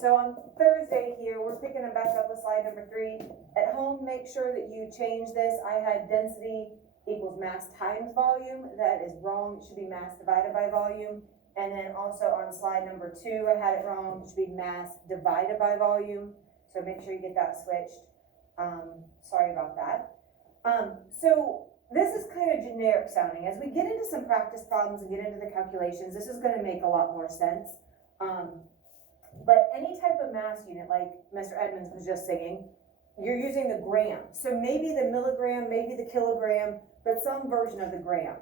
so on Thursday here, we're picking them back up with slide number 3. At home, make sure that you change this. I had density equals mass times volume. That is wrong. It should be mass divided by volume. And then also on slide number 2, I had it wrong. It should be mass divided by volume. So make sure you get that switched. Sorry about that. So this is kind of generic sounding. As we get into some practice problems and get into the calculations, this is going to make a lot more sense. But any type of mass unit, like Mr. Edmonds was just saying, you're using the gram. So maybe the milligram, maybe the kilogram, but some version of the gram,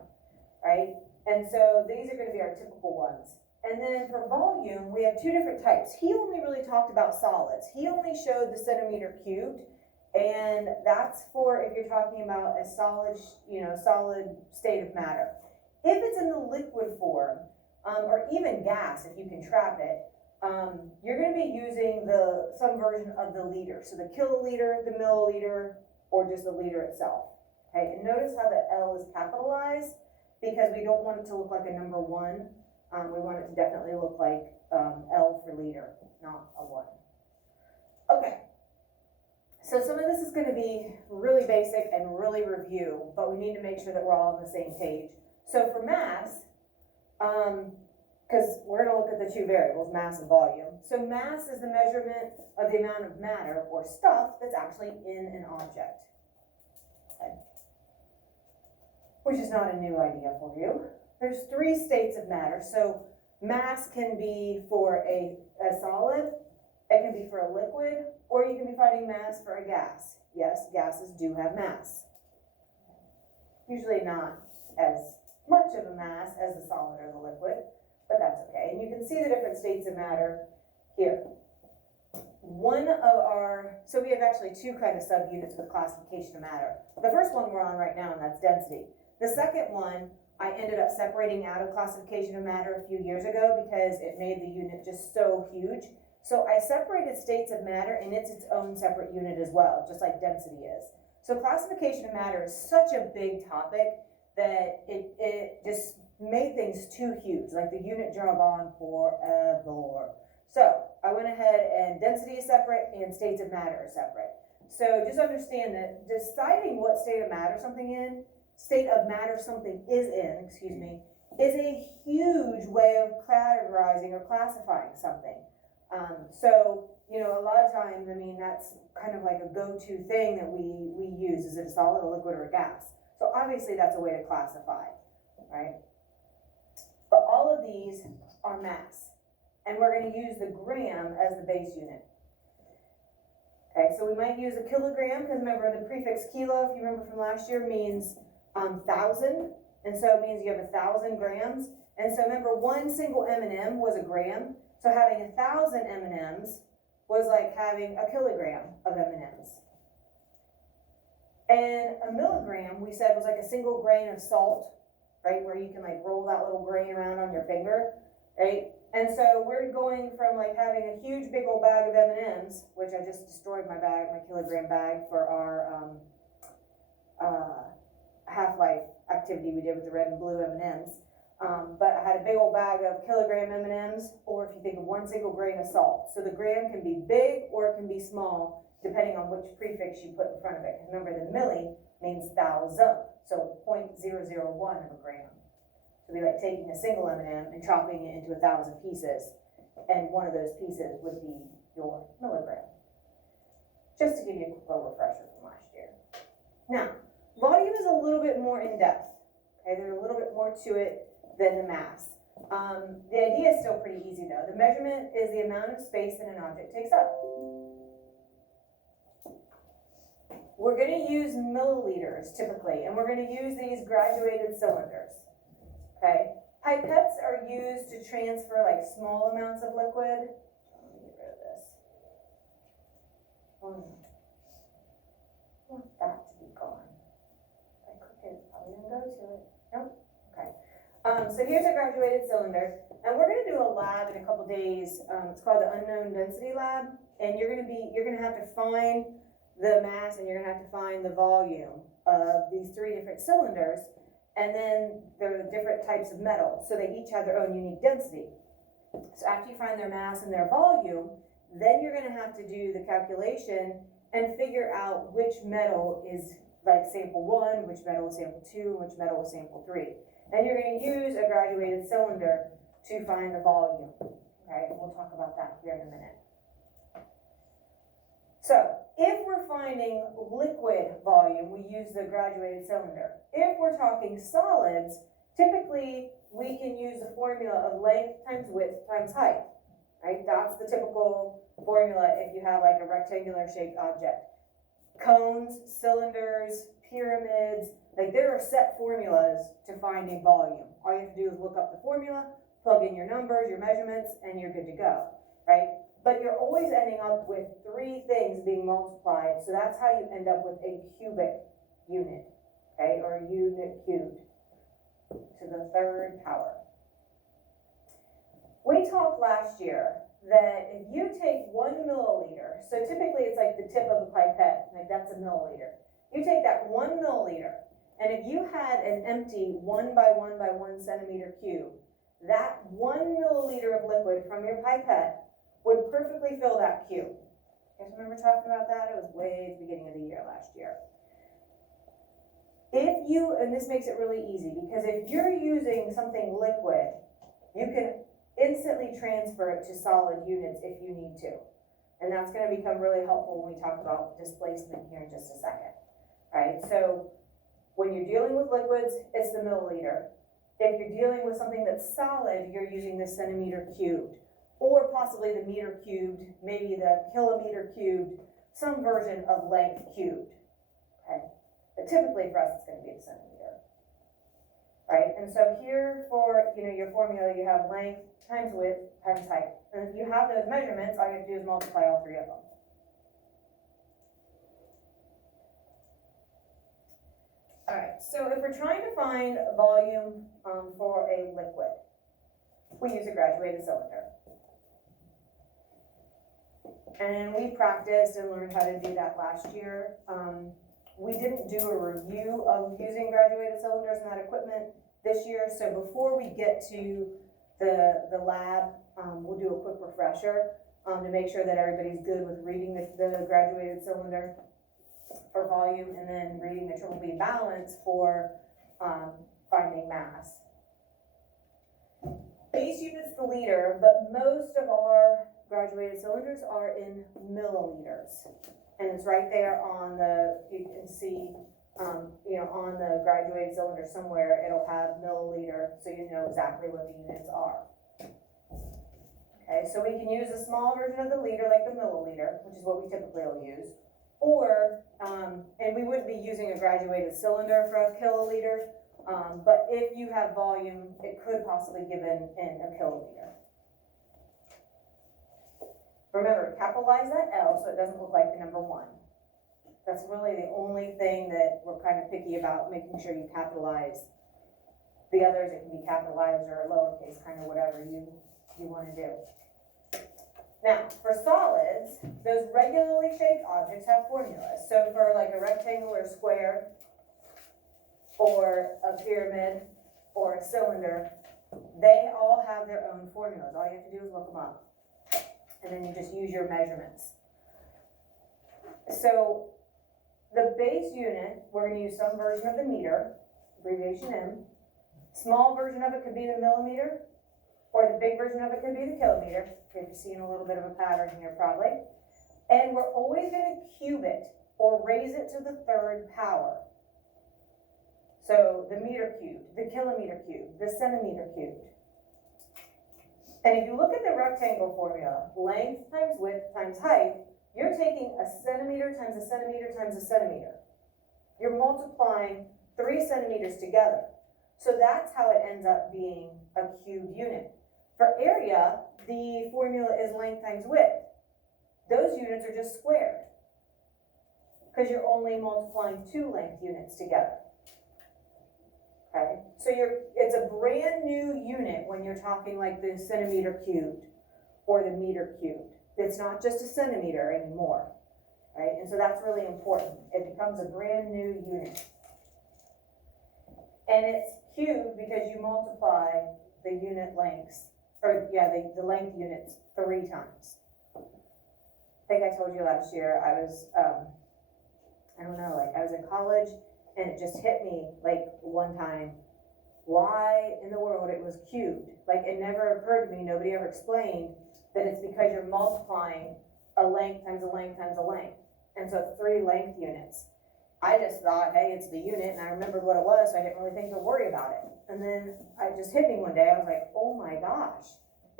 right? And so these are going to be our typical ones. And then for volume, we have 2 different types. He only really talked about solids. He only showed the centimeter cubed, and that's for if you're talking about a solid, solid state of matter. If it's in the liquid form, or even gas, if you can trap it, you're going to be using some version of the liter. So the kiloliter, the milliliter, or just the liter itself. Okay, and notice how the L is capitalized because we don't want it to look like a number 1. We want it to definitely look like L for liter, not a 1. Okay, so some of this is going to be really basic and really review, but we need to make sure that we're all on the same page. So for mass, because we're going to look at the 2 variables, mass and volume. So mass is the measurement of the amount of matter or stuff that's actually in an object. Okay. Which is not a new idea for you. There's 3 states of matter. So mass can be for a solid, it can be for a liquid, or you can be finding mass for a gas. Yes, gases do have mass. Usually not as much of a mass as the solid or the liquid, but that's okay. And you can see the different states of matter here. So we have actually 2 kind of subunits with classification of matter. The first one we're on right now, and that's density. The second one, I ended up separating out of classification of matter a few years ago because it made the unit just so huge. So I separated states of matter, and it's its own separate unit as well, just like density is. So classification of matter is such a big topic that it just made things too huge, like the unit drug on forever. So I went ahead and density is separate and states of matter are separate. So just understand that deciding what state of matter something something is in, is a huge way of categorizing or classifying something. So, a lot of times, that's kind of like a go-to thing that we use. Is it a solid, a liquid, or a gas? So obviously that's a way to classify, right? But all of these are mass. And we're going to use the gram as the base unit. Okay, so we might use a kilogram, because remember the prefix kilo, if you remember from last year, means 1,000. And so it means you have 1,000 grams. And so remember, one single M&M was a gram. So having 1,000 M&Ms was like having a kilogram of M&Ms. And a milligram, we said, was like a single grain of salt, right? Where you can like roll that little grain around on your finger, right? And so we're going from like having a huge big old bag of M&Ms, which I just destroyed my kilogram bag for our half-life activity we did with the red and blue M&Ms. But I had a big old bag of kilogram M&Ms, or if you think of one single grain of salt. So the gram can be big or it can be small, depending on which prefix you put in front of it. Remember, the milli means thousand, so 0.001 of a gram. So it'd be like taking a single M&M and chopping it into 1,000 pieces, and one of those pieces would be your milligram. Just to give you a quick little refresher from last year. Now, volume is a little bit more in depth. Okay, there's a little bit more to it than the mass. The idea is still pretty easy though. The measurement is the amount of space that an object takes up. We're going to use milliliters typically, and we're going to use these graduated cylinders. Okay, pipettes are used to transfer like small amounts of liquid. Let me get rid of this. I want that to be gone. If I click it, it's probably going to go to it. Nope. Okay. So here's a graduated cylinder, and we're going to do a lab in a couple days. It's called the unknown density lab, and you're going to have to find the mass and you're going to have to find the volume of these 3 different cylinders, and then there are different types of metal, so they each have their own unique density. So after you find their mass and their volume, then you're gonna have to do the calculation and figure out which metal is like sample 1, which metal is sample 2, which metal is sample 3. And you're gonna use a graduated cylinder to find the volume, okay? We'll talk about that here in a minute. So, if we're finding liquid volume, we use the graduated cylinder. If we're talking solids, typically we can use the formula of length times width times height, right? That's the typical formula if you have like a rectangular shaped object. Cones, cylinders, pyramids, like there are set formulas to finding volume. All you have to do is look up the formula, plug in your numbers, your measurements, and you're good to go, right? But you're always ending up with 3 things being multiplied, so that's how you end up with a cubic unit, okay, or a unit cubed to the 3rd power. We talked last year that if you take 1 milliliter, so typically it's like the tip of a pipette, like that's a milliliter. You take that 1 milliliter, and if you had an empty 1 by 1 by 1 centimeter cube, that 1 milliliter of liquid from your pipette would perfectly fill that cube. You guys remember talking about that? It was way at the beginning of the year last year. If you, and this makes it really easy, because if you're using something liquid, you can instantly transfer it to solid units if you need to. And that's going to become really helpful when we talk about displacement here in just a second. Right? So when you're dealing with liquids, it's the milliliter. If you're dealing with something that's solid, you're using the centimeter cubed, or possibly the meter cubed, maybe the kilometer cubed, some version of length cubed. Okay? But typically for us, it's going to be the centimeter. Right? And so here for your formula, you have length times width times height. And if you have those measurements, all you have to do is multiply all 3 of them. All right, so if we're trying to find volume for a liquid, we use a graduated cylinder. And we practiced and learned how to do that last year. We didn't do a review of using graduated cylinders and that equipment this year, so before we get to the lab, we'll do a quick refresher to make sure that everybody's good with reading the graduated cylinder for volume and then reading the triple B balance for finding mass. Base unit's the liter, but most of our graduated cylinders are in milliliters. And it's right there on you can see, on the graduated cylinder somewhere, it'll have milliliter, so you know exactly what the units are. Okay, so we can use a small version of the liter, like the milliliter, which is what we typically will use. Or, and we wouldn't be using a graduated cylinder for a kiloliter, but if you have volume, it could possibly give in a kiloliter. Remember, capitalize that L so it doesn't look like the number 1. That's really the only thing that we're kind of picky about, making sure you capitalize. The others, it can be capitalized or lowercase, kind of whatever you want to do. Now, for solids, those regularly shaped objects have formulas. So for like a rectangular square, or a pyramid, or a cylinder, they all have their own formulas. All you have to do is look them up. And then you just use your measurements. So the base unit, we're going to use some version of the meter, abbreviation M. Small version of it could be the millimeter, or the big version of it could be the kilometer. You're seeing a little bit of a pattern here probably. And we're always going to cube it, or raise it to the 3rd power. So the meter cubed, the kilometer cubed, the centimeter cubed. And if you look at the rectangle formula, length times width times height, you're taking a centimeter times a centimeter times a centimeter. You're multiplying 3 centimeters together. So that's how it ends up being a cubed unit. For area, the formula is length times width. Those units are just squared because you're only multiplying 2 length units together. Okay, so it's a brand new unit when you're talking like the centimeter cubed or the meter cubed. It's not just a centimeter anymore, right? And so that's really important. It becomes a brand new unit. And it's cubed because you multiply the unit lengths, or the length units 3 times. think I told you last year, I was, I don't know, like I was in college and it just hit me like one time, why in the world it was cubed. Like it never occurred to me, nobody ever explained that it's because you're multiplying a length times a length times a length. And so it's 3 length units. I just thought, hey, it's the unit, and I remembered what it was, so I didn't really think to worry about it. And then it just hit me one day, I was like, oh my gosh,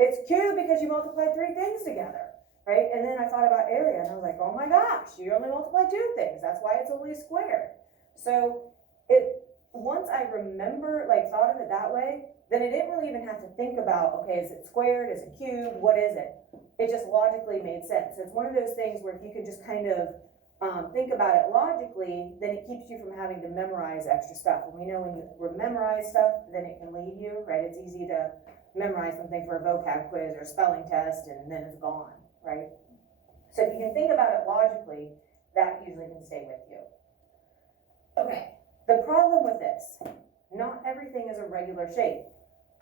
it's cubed because you multiplied 3 things together, right? And then I thought about area, and I was like, oh my gosh, you only multiplied 2 things, that's why it's only squared. So once I remember, like thought of it that way, then I didn't really even have to think about, okay, is it squared, is it cubed, what is it? It just logically made sense. So it's one of those things where if you could just kind of think about it logically, then it keeps you from having to memorize extra stuff. And we know when you memorize stuff, then it can leave you, right? It's easy to memorize something for a vocab quiz or spelling test, and then it's gone, right? So if you can think about it logically, that usually can stay with you. Okay, the problem with this, not everything is a regular shape.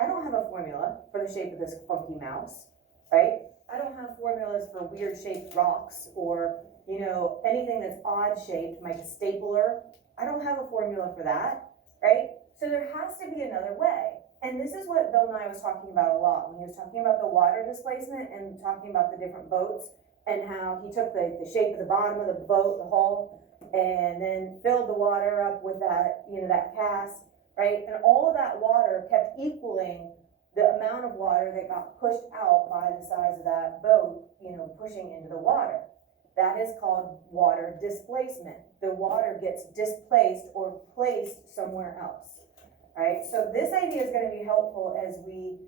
I don't have a formula for the shape of this funky mouse, right? I don't have formulas for weird shaped rocks or, you know, anything that's odd shaped, like a stapler. I don't have a formula for that, right? So there has to be another way. And this is what Bill Nye was talking about a lot when he was talking about the water displacement and talking about the different boats and how he took the shape of the bottom of the boat, the hull, and then filled the water up with that, you know, that cast, right? And all of that water kept equaling the amount of water that got pushed out by the size of that boat, you know, pushing into the water. That is called water displacement. The water gets displaced or placed somewhere else, right? So this idea is going to be helpful as we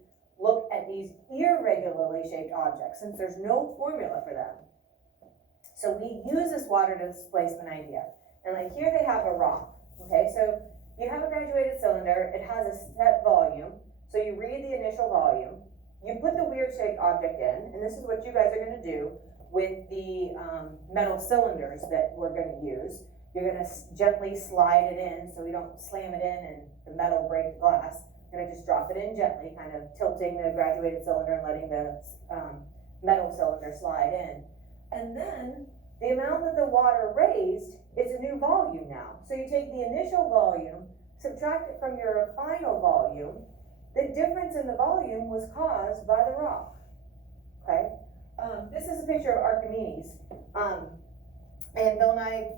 look at these irregularly shaped objects, since there's no formula for them. So we use this water displacement idea. And like here they have a rock, okay? So you have a graduated cylinder, it has a set volume. So you read the initial volume, you put the weird shaped object in, and this is what you guys are going to do with the metal cylinders that we're going to use. You're going to gently slide it in so we don't slam it in and the metal break the glass. You're going to just drop it in gently, kind of tilting the graduated cylinder and letting the metal cylinder slide in. And then the amount that the water raised is a new volume now. So you take the initial volume, subtract it from your final volume. The difference in the volume was caused by the rock, okay? This is a picture of Archimedes. And Bill Nye,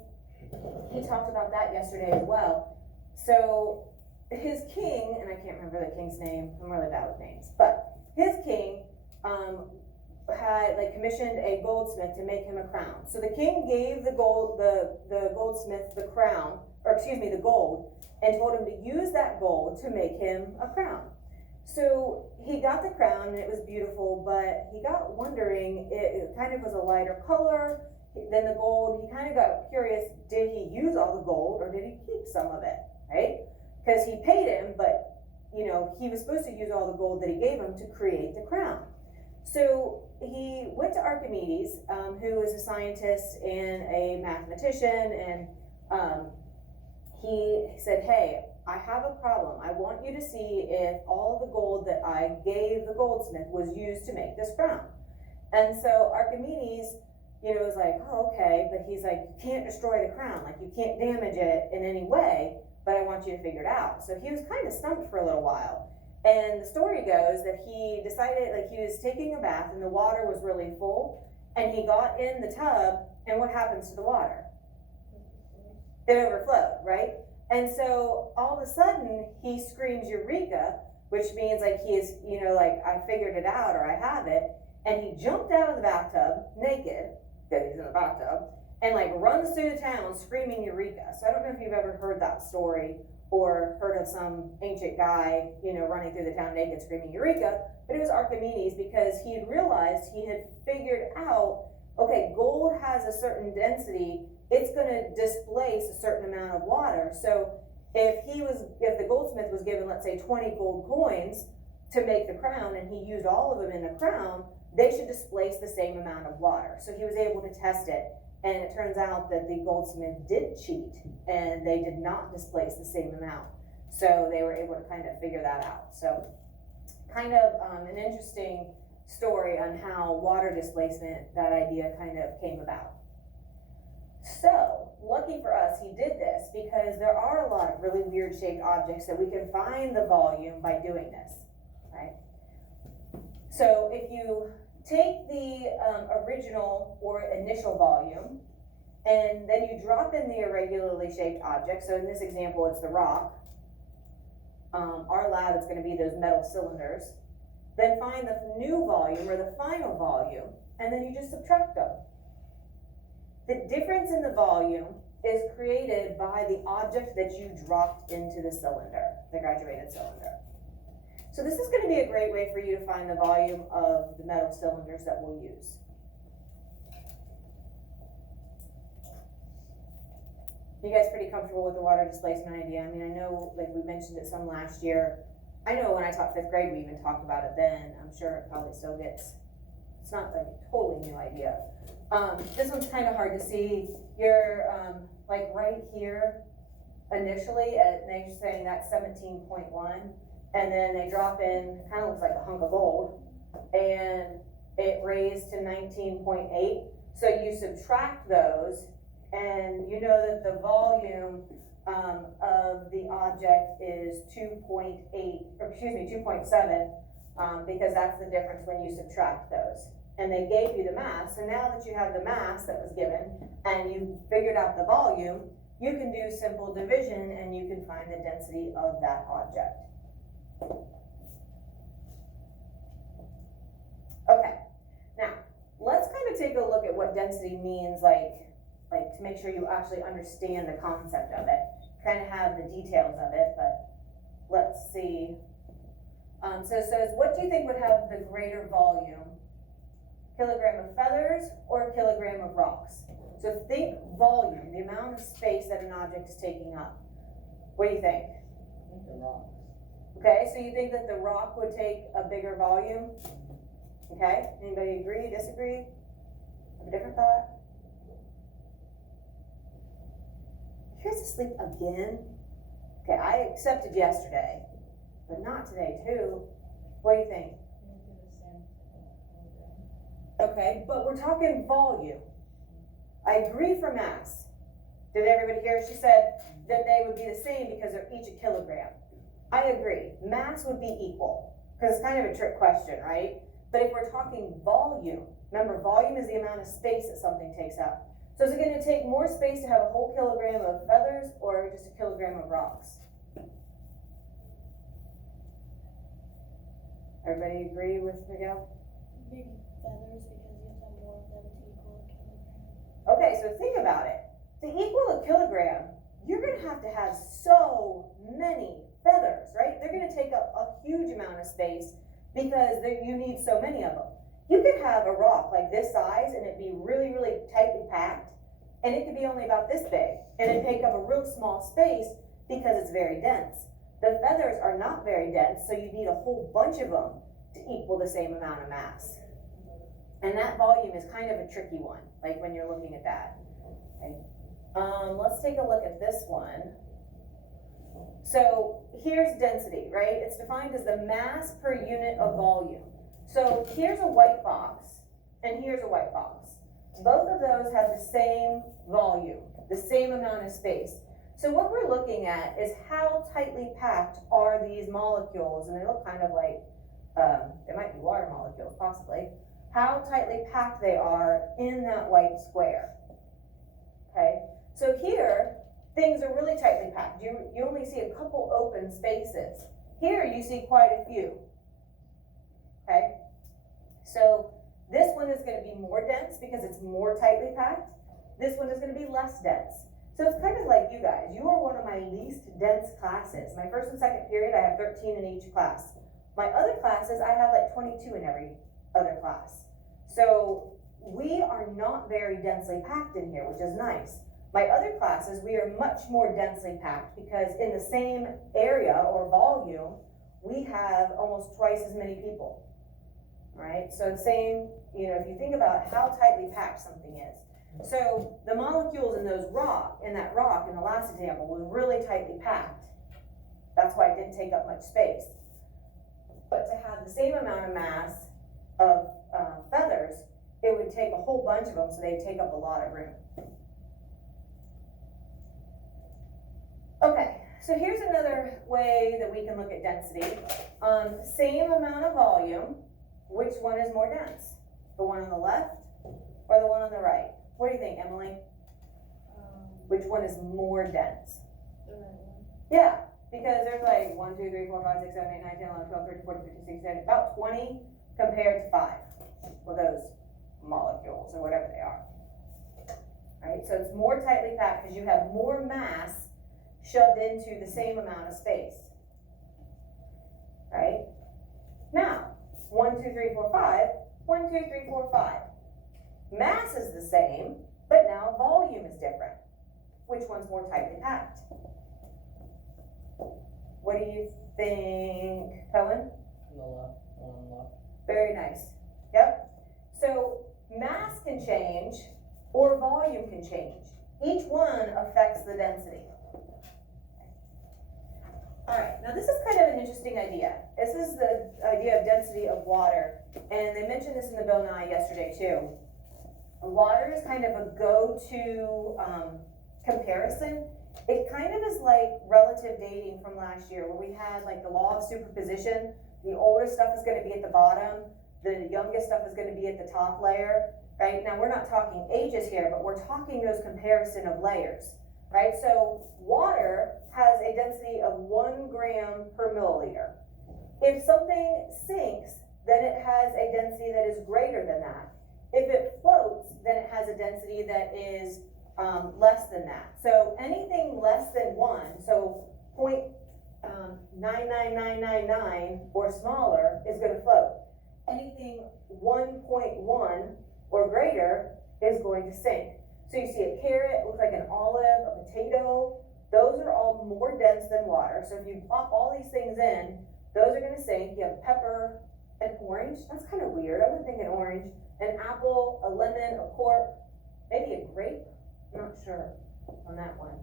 he talked about that yesterday as well. So his king, and I can't remember the king's name, I'm really bad with names, but his king had commissioned a goldsmith to make him a crown. So the king gave the goldsmith the crown, or excuse me, the gold, and told him to use that gold to make him a crown. So he got the crown and it was beautiful, but he got wondering, it kind of was a lighter color than the gold. He kind of got curious, did he use all the gold or did he keep some of it, right? Because he paid him, but you know, he was supposed to use all the gold that he gave him to create the crown. So he went to Archimedes, who is a scientist and a mathematician, and he said, hey, I have a problem. I want you to see if all the gold that I gave the goldsmith was used to make this crown. And so Archimedes, you know, was like, oh, okay, but he's like, you can't destroy the crown. Like, you can't damage it in any way, but I want you to figure it out. So he was kind of stumped for a little while. And the story goes that he decided, like, he was taking a bath and the water was really full, and he got in the tub, and what happens to the water? It overflowed, right? And so all of a sudden he screams Eureka, which means like he is, you know, like I figured it out or I have it. And he jumped out of the bathtub naked, because he's in the bathtub, and like runs through the town screaming Eureka. So I don't know if you've ever heard that story or heard of some ancient guy, you know, running through the town naked screaming Eureka, but it was Archimedes because he had realized, he had figured out, okay, gold has a certain density, it's going to displace a certain amount of water. So if the goldsmith was given, let's say 20 gold coins to make the crown, and he used all of them in the crown, they should displace the same amount of water. So he was able to test it, and it turns out that the goldsmith did cheat, and they did not displace the same amount. So they were able to kind of figure that out. So kind of an interesting story on how water displacement, that idea kind of came about. So, lucky for us, he did this because there are a lot of really weird shaped objects that we can find the volume by doing this, right? So if you take the original or initial volume, and then you drop in the irregularly shaped object, so in this example it's the rock, our lab it's going to be those metal cylinders, then find the new volume or the final volume, and then you just subtract them. The difference in the volume is created by the object that you dropped into the cylinder, the graduated cylinder. So this is going to be a great way for you to find the volume of the metal cylinders that we'll use. You guys pretty comfortable with the water displacement idea? I mean, I know, like we mentioned it some last year. I know when I taught 5th grade, we even talked about it then. I'm sure it probably still gets, it's not like a totally new idea. This one's kind of hard to see. You're like right here initially, and they're saying that's 17.1, and then they drop in, kind of looks like a hunk of gold, and it raised to 19.8. So you subtract those, and you know that the volume of the object is 2.8, or excuse me, 2.7, because that's the difference when you subtract those. And they gave you the mass, so now that you have the mass that was given, and you figured out the volume, you can do simple division, and you can find the density of that object. Okay, now, let's kind of take a look at what density means, like to make sure you actually understand the concept of it. Kind of have the details of it, but let's see. So it says, what do you think would have the greater volume? Kilogram of feathers or a kilogram of rocks? So think volume, the amount of space that an object is taking up. What do you think? I think the rocks. Okay, so you think that the rock would take a bigger volume? Okay, anybody agree, disagree? Have a different thought? You guys asleep again? Okay, I accepted yesterday, but not today too. What do you think? Okay, but we're talking volume. I agree for mass. Did everybody hear? She said that they would be the same because they're each a kilogram. I agree. Mass would be equal, because it's kind of a trick question, right? But if we're talking volume, remember volume is the amount of space that something takes up. So is it going to take more space to have a whole kilogram of feathers or just a kilogram of rocks? Everybody agree with Miguel? Maybe feathers, because you have more of them to equal a kilogram. Okay, so think about it. To equal a kilogram, you're going to have so many feathers, right? They're going to take up a huge amount of space because you need so many of them. You could have a rock like this size and it'd be really, really tightly packed, and it could be only about this big, and it'd take up a real small space because it's very dense. The feathers are not very dense, so you need a whole bunch of them to equal the same amount of mass. And that volume is kind of a tricky one, like when you're looking at that. Okay. Let's take a look at this one. So here's density, right? It's defined as the mass per unit of volume. So here's a white box, and here's a white box. Both of those have the same volume, the same amount of space. So what we're looking at is how tightly packed are these molecules, and they look kind of like, they might be water molecules, possibly. How tightly packed they are in that white square, okay? So here, things are really tightly packed. You only see a couple open spaces. Here you see quite a few, okay? So this one is going to be more dense because it's more tightly packed. This one is going to be less dense. So it's kind of like you guys. You are one of my least dense classes. My first and second period, I have 13 in each class. My other classes, I have like 22 in every other class. So we are not very densely packed in here, which is nice. My other classes, we are much more densely packed because in the same area or volume, we have almost twice as many people, right? So same, if you think about how tightly packed something is. So the molecules in that rock in the last example was really tightly packed. That's why it didn't take up much space. But to have the same amount of mass of whole bunch of them, so they take up a lot of room. Okay, so here's another way that we can look at density. Same amount of volume, which one is more dense? The one on the left or the one on the right? What do you think, Emily? Which one is more dense? The right one. Yeah, because there's like 1, 2, 3, 4, 5, 6, 7, 8, 9, 10, 11, 12, 13, 14, 15, 16, 17, about 20 compared to 5 for those molecules or whatever they are. Right, so it's more tightly packed because you have more mass shoved into the same amount of space. Right? Now, 1, 2, 3, 4, 5, 1, 2, 3, 4, 5. Mass is the same, but now volume is different. Which one's more tightly packed? What do you think, Cohen? On the left, one on the left. Very nice. Yep. So mass can change or volume can change. Each one affects the density. All right, now this is kind of an interesting idea. This is the idea of density of water, and they mentioned this in the Bill Nye yesterday too. Water is kind of a go-to comparison. It kind of is like relative dating from last year, where we had like the law of superposition. The older stuff is going to be at the bottom, the youngest stuff is going to be at the top layer, right? Now we're not talking ages here, but we're talking those comparison of layers, right? So water has a density of 1 gram per milliliter. If something sinks, then it has a density that is greater than that. If it floats, then it has a density that is less than that. So anything less than 1, so 0.99999 or smaller is going to float. Anything 1.1 or greater is going to sink. So you see a carrot, looks like an olive, a potato. Those are all more dense than water. So if you plop all these things in, those are going to sink. You have pepper, an orange. That's kind of weird. I wouldn't think an orange. An apple, a lemon, a pork, maybe a grape. I'm not sure on that one.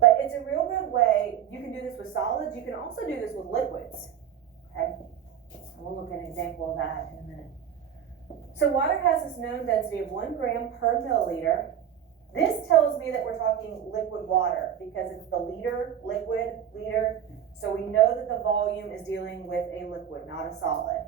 But it's a real good way. You can do this with solids. You can also do this with liquids. Okay? We'll look at an example of that in a minute. So water has this known density of 1 gram per milliliter. This tells me that we're talking liquid water because it's the liter, liquid, liter. So we know that the volume is dealing with a liquid, not a solid.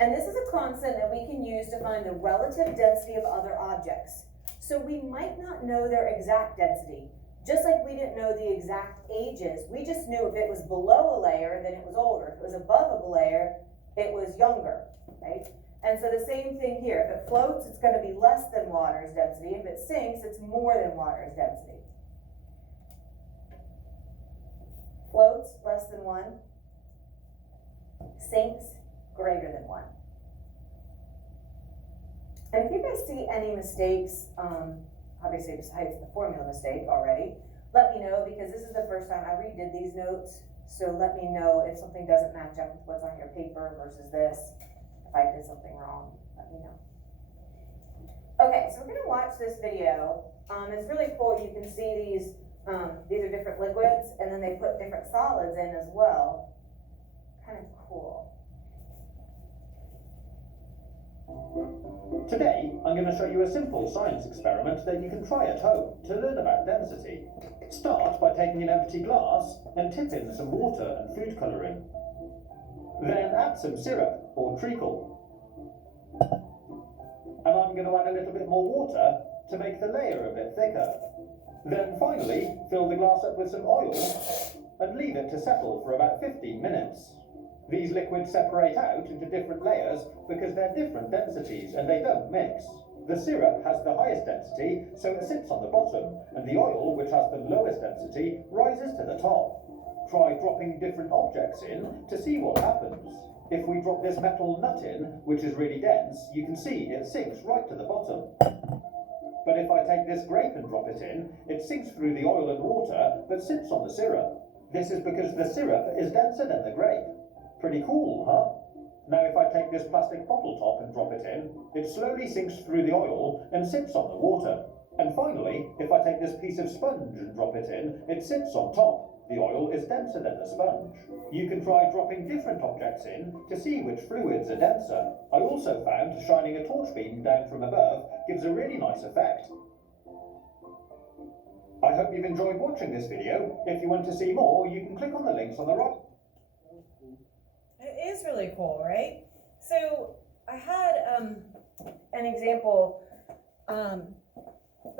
And this is a constant that we can use to find the relative density of other objects. So we might not know their exact density. Just like we didn't know the exact ages, we just knew if it was below a layer, then it was older. If it was above a layer, it was younger, right? And so the same thing here. If it floats, it's going to be less than water's density. If it sinks, it's more than water's density. Floats, less than 1. Sinks, greater than 1. And if you guys see any mistakes, obviously besides the formula mistake already, let me know, because this is the first time I redid these notes. So let me know if something doesn't match up with what's on your paper versus this. If I did something wrong, let me know. Okay, so we're gonna watch this video. It's really cool. You can see these are different liquids, and then they put different solids in as well. Kind of cool. Today, I'm going to show you a simple science experiment that you can try at home to learn about density. Start by taking an empty glass and tip in some water and food colouring. Then add some syrup or treacle. And I'm going to add a little bit more water to make the layer a bit thicker. Then finally, fill the glass up with some oil and leave it to settle for about 15 minutes. These liquids separate out into different layers because they're different densities and they don't mix. The syrup has the highest density, so it sits on the bottom, and the oil, which has the lowest density, rises to the top. Try dropping different objects in to see what happens. If we drop this metal nut in, which is really dense, you can see it sinks right to the bottom. But if I take this grape and drop it in, it sinks through the oil and water, but sits on the syrup. This is because the syrup is denser than the grape. Pretty cool, huh? Now if I take this plastic bottle top and drop it in, it slowly sinks through the oil and sits on the water. And finally, if I take this piece of sponge and drop it in, it sits on top. The oil is denser than the sponge. You can try dropping different objects in to see which fluids are denser. I also found shining a torch beam down from above gives a really nice effect. I hope you've enjoyed watching this video. If you want to see more, you can click on the links on the right. It is really cool, right? So I had an example.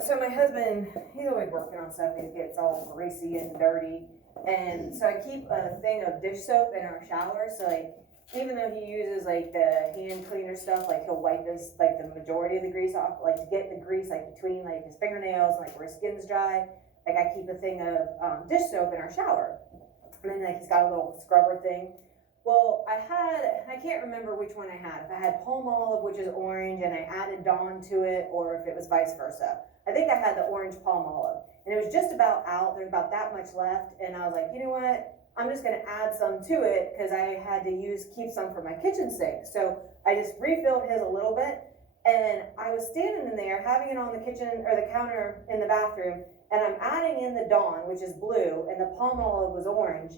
So my husband, he's always working on stuff. He gets all greasy and dirty, and so I keep a thing of dish soap in our shower. So like, even though he uses like the hand cleaner stuff, like he'll wipe his like the majority of the grease off, like to get the grease like between like his fingernails, and, like where his skin's dry. Like I keep a thing of dish soap in our shower, and then like he's got a little scrubber thing. Well, I can't remember which one I had. If I had palm olive, which is orange, and I added Dawn to it, or if it was vice versa. I think I had the orange palm olive, and it was just about out. There's about that much left, and I was like, you know what? I'm just gonna add some to it because I had to keep some for my kitchen sink. So I just refilled his a little bit, and I was standing in there having it on the kitchen or the counter in the bathroom, and I'm adding in the Dawn, which is blue, and the palm olive was orange,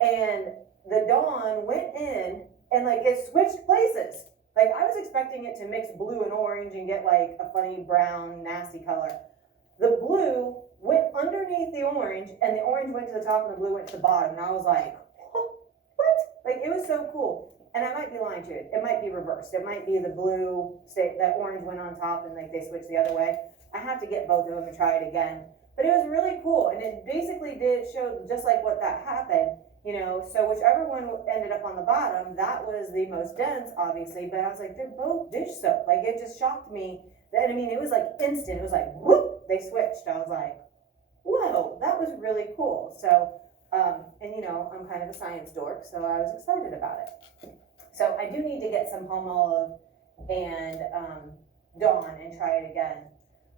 and the Dawn went in and like it switched places. Like I was expecting it to mix blue and orange and get like a funny brown nasty color. The blue went underneath the orange, and the orange went to the top and the blue went to the bottom, and I was like, what? Like it was so cool. And I might be lying to you. It might be reversed. It might be the blue that orange went on top and like they switched the other way. I have to get both of them and try it again. But it was really cool, and it basically did show just like what that happened. You know, so whichever one ended up on the bottom, that was the most dense, obviously, but I was like, they're both dish soap. Like, it just shocked me that, I mean, it was like instant. It was like, whoop, they switched. I was like, whoa, that was really cool. So, and you know, I'm kind of a science dork, so I was excited about it. So I do need to get some palm olive and Dawn and try it again,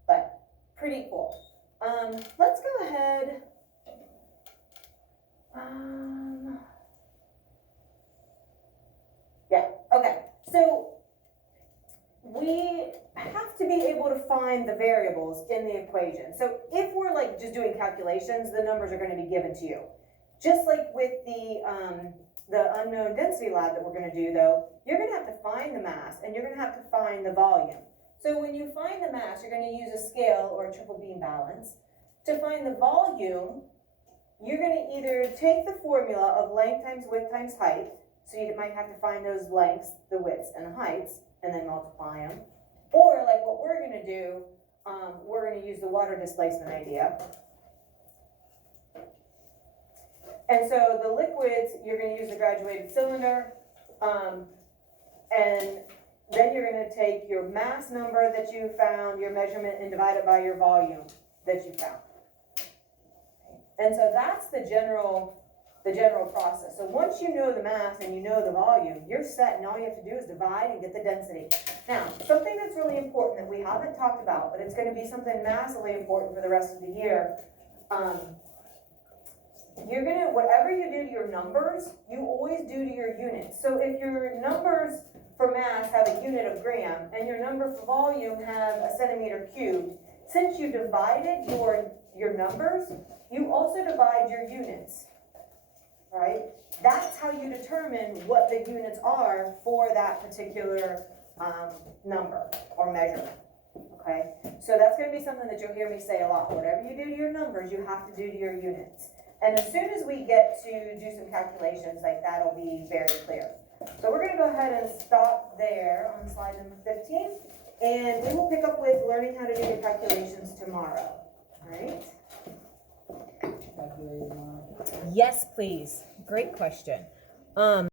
but pretty cool. Let's go ahead. Yeah, okay. So we have to be able to find the variables in the equation. So if we're like just doing calculations, the numbers are going to be given to you. Just like with the unknown density lab that we're going to do though, you're going to have to find the mass and you're going to have to find the volume. So when you find the mass, you're going to use a scale or a triple beam balance. To find the volume, you're going to either take the formula of length times width times height, so you might have to find those lengths, the widths, and the heights, and then multiply them. Or like what we're going to do, we're going to use the water displacement idea. And so the liquids, you're going to use the graduated cylinder, and then you're going to take your mass number that you found, your measurement, and divide it by your volume that you found. And so that's the general process. So once you know the mass and you know the volume, you're set, and all you have to do is divide and get the density. Now, something that's really important that we haven't talked about, but it's going to be something massively important for the rest of the year. Whatever you do to your numbers, you always do to your units. So if your numbers for mass have a unit of gram and your number for volume have a centimeter cubed, since you divided your numbers, you also divide your units, right? That's how you determine what the units are for that particular number or measurement, okay? So that's going to be something that you'll hear me say a lot. Whatever you do to your numbers, you have to do to your units. And as soon as we get to do some calculations, like that'll be very clear. So we're going to go ahead and stop there on slide number 15, and we will pick up with learning how to do your calculations tomorrow, all right? Calculated tomorrow. Yes, please. Great question.